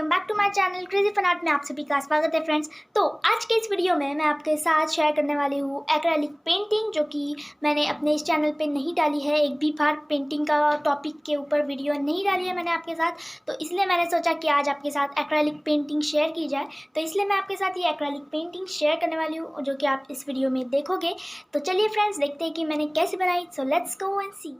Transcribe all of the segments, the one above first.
Welcome back to my channel crazy fun art में आप सभी का स्वागत है फ्रेंड्स। तो आज के इस वीडियो में मैं आपके साथ शेयर करने वाली हूँ एक्रेलिक पेंटिंग, जो कि मैंने अपने इस चैनल पे नहीं डाली है। एक भी बार पेंटिंग का टॉपिक के ऊपर वीडियो नहीं डाली है मैंने आपके साथ, तो इसलिए मैंने सोचा कि आज आपके साथ एक्रेलिक पेंटिंग शेयर की जाए। तो इसलिए मैं आपके साथ ये एक्रेलिक पेंटिंग शेयर करने वाली हूँ, जो कि आप इस वीडियो में देखोगे। तो चलिए फ्रेंड्स, देखते हैं कि मैंने कैसे बनाई। सो लेट्स गो एंड सी।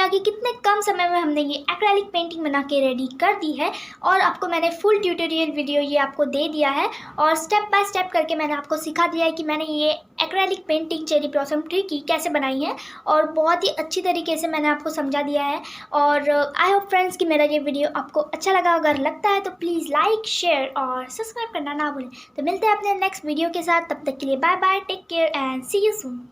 किया कि कितने कम समय में हमने ये एक्रेलिक पेंटिंग बना के रेडी कर दी है और आपको मैंने फुल ट्यूटोरियल वीडियो ये आपको दे दिया है और स्टेप बाय स्टेप करके मैंने आपको सिखा दिया है कि मैंने ये acrylic painting cherry blossom tree की कैसे बनाई है और बहुत ही अच्छी तरीके से मैंने आपको समझा दिया है। और आई होप फ्रेंड्स कि मेरा ये वीडियो आपको अच्छा लगा। अगर लगता है तो प्लीज़ लाइक, शेयर और सब्सक्राइब करना ना भूलें। तो मिलते हैं अपने नेक्स्ट वीडियो के साथ, तब तक के लिए bye bye, take care and C you soon.